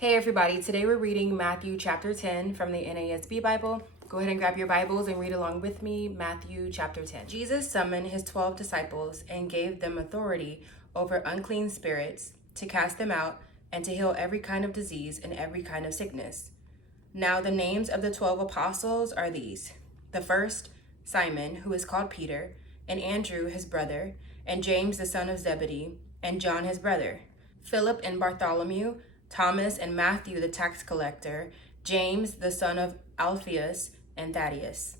Hey everybody, today we're reading Matthew chapter 10 from the NASB Bible. Go ahead and grab your Bibles and read along with me, Matthew chapter 10. Jesus summoned his 12 disciples and gave them authority over unclean spirits to cast them out and to heal every kind of disease and every kind of sickness. Now the names of the 12 apostles are these. The first, Simon, who is called Peter, and Andrew his brother, and James the son of Zebedee, and John his brother, Philip and Bartholomew, Thomas and Matthew the tax collector, James the son of Alphaeus, and Thaddeus,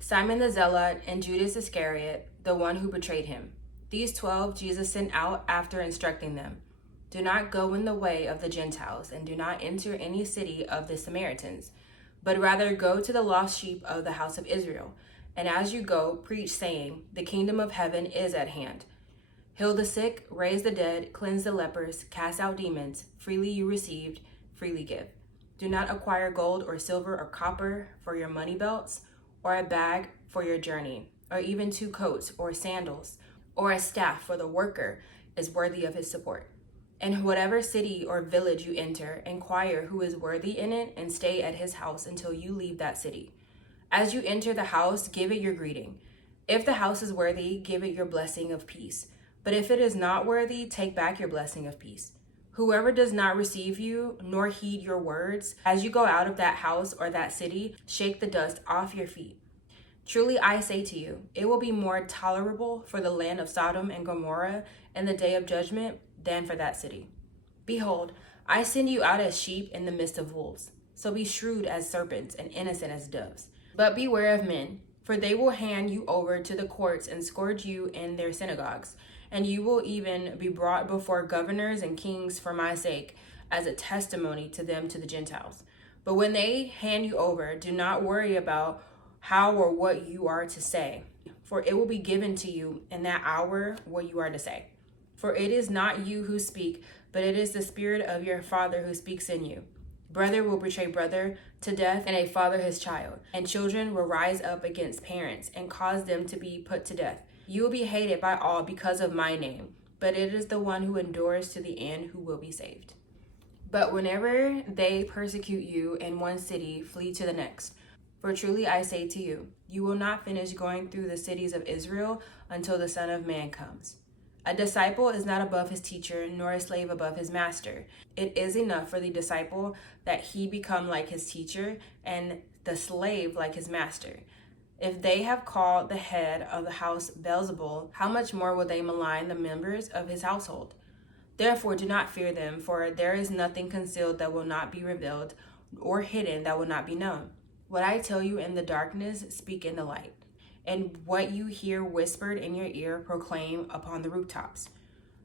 Simon the Zealot, and Judas Iscariot, the one who betrayed him. These 12 Jesus sent out after instructing them, "Do not go in the way of the Gentiles, and do not enter any city of the Samaritans, but rather go to the lost sheep of the house of Israel. And as you go, preach, saying, the kingdom of heaven is at hand. Heal the sick, raise the dead, cleanse the lepers, cast out demons. Freely you received, freely give. Do not acquire gold or silver or copper for your money belts, or a bag for your journey, or even 2 coats or sandals, or a staff, for the worker is worthy of his support. And whatever city or village you enter, inquire who is worthy in it, and stay at his house until you leave that city. As you enter the house, give it your greeting. If the house is worthy, give it your blessing of peace. But if it is not worthy, take back your blessing of peace. Whoever does not receive you, nor heed your words, as you go out of that house or that city, shake the dust off your feet. Truly I say to you, it will be more tolerable for the land of Sodom and Gomorrah in the day of judgment than for that city. Behold, I send you out as sheep in the midst of wolves. So be shrewd as serpents and innocent as doves. But beware of men, for they will hand you over to the courts and scourge you in their synagogues. And you will even be brought before governors and kings for my sake, as a testimony to them to the Gentiles. But when they hand you over, do not worry about how or what you are to say, for it will be given to you in that hour what you are to say. For it is not you who speak, but it is the Spirit of your Father who speaks in you. Brother will betray brother to death, and a father his child. And children will rise up against parents and cause them to be put to death. You will be hated by all because of my name, but it is the one who endures to the end who will be saved. But whenever they persecute you in one city, flee to the next. For truly I say to you, you will not finish going through the cities of Israel until the Son of Man comes. A disciple is not above his teacher, nor a slave above his master. It is enough for the disciple that he become like his teacher, and the slave like his master. If they have called the head of the house Beelzebul, how much more will they malign the members of his household? Therefore do not fear them, for there is nothing concealed that will not be revealed, or hidden that will not be known. What I tell you in the darkness, speak in the light. And what you hear whispered in your ear, proclaim upon the rooftops.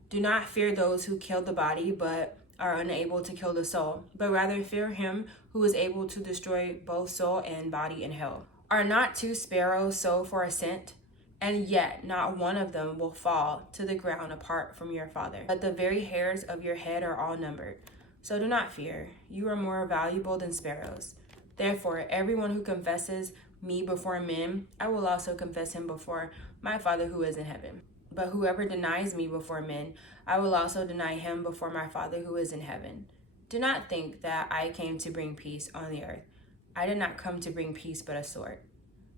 Do not fear those who kill the body, but are unable to kill the soul, but rather fear him who is able to destroy both soul and body in hell. Are not 2 sparrows sold for a cent? And yet not one of them will fall to the ground apart from your Father. But the very hairs of your head are all numbered. So do not fear, you are more valuable than sparrows. Therefore, everyone who confesses me before men, I will also confess him before my Father who is in heaven. But whoever denies me before men, I will also deny him before my Father who is in heaven. Do not think that I came to bring peace on the earth. I did not come to bring peace but a sword.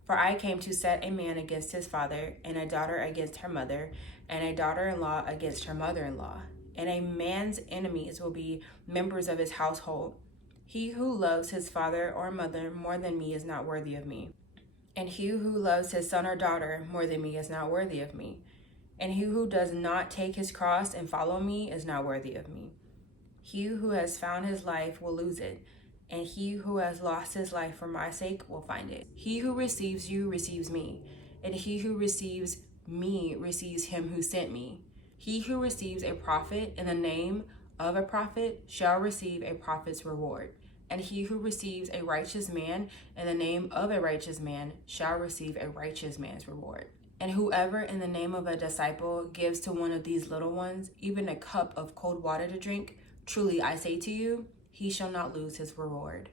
For I came to set a man against his father, and a daughter against her mother, and a daughter-in-law against her mother-in-law. And a man's enemies will be members of his household. He who loves his father or mother more than me is not worthy of me. And he who loves his son or daughter more than me is not worthy of me. And he who does not take his cross and follow me is not worthy of me. He who has found his life will lose it, and he who has lost his life for my sake will find it. He who receives you receives me, and he who receives me receives him who sent me. He who receives a prophet in the name of a prophet shall receive a prophet's reward, and he who receives a righteous man in the name of a righteous man shall receive a righteous man's reward. And whoever in the name of a disciple gives to one of these little ones even a cup of cold water to drink, truly I say to you, he shall not lose his reward.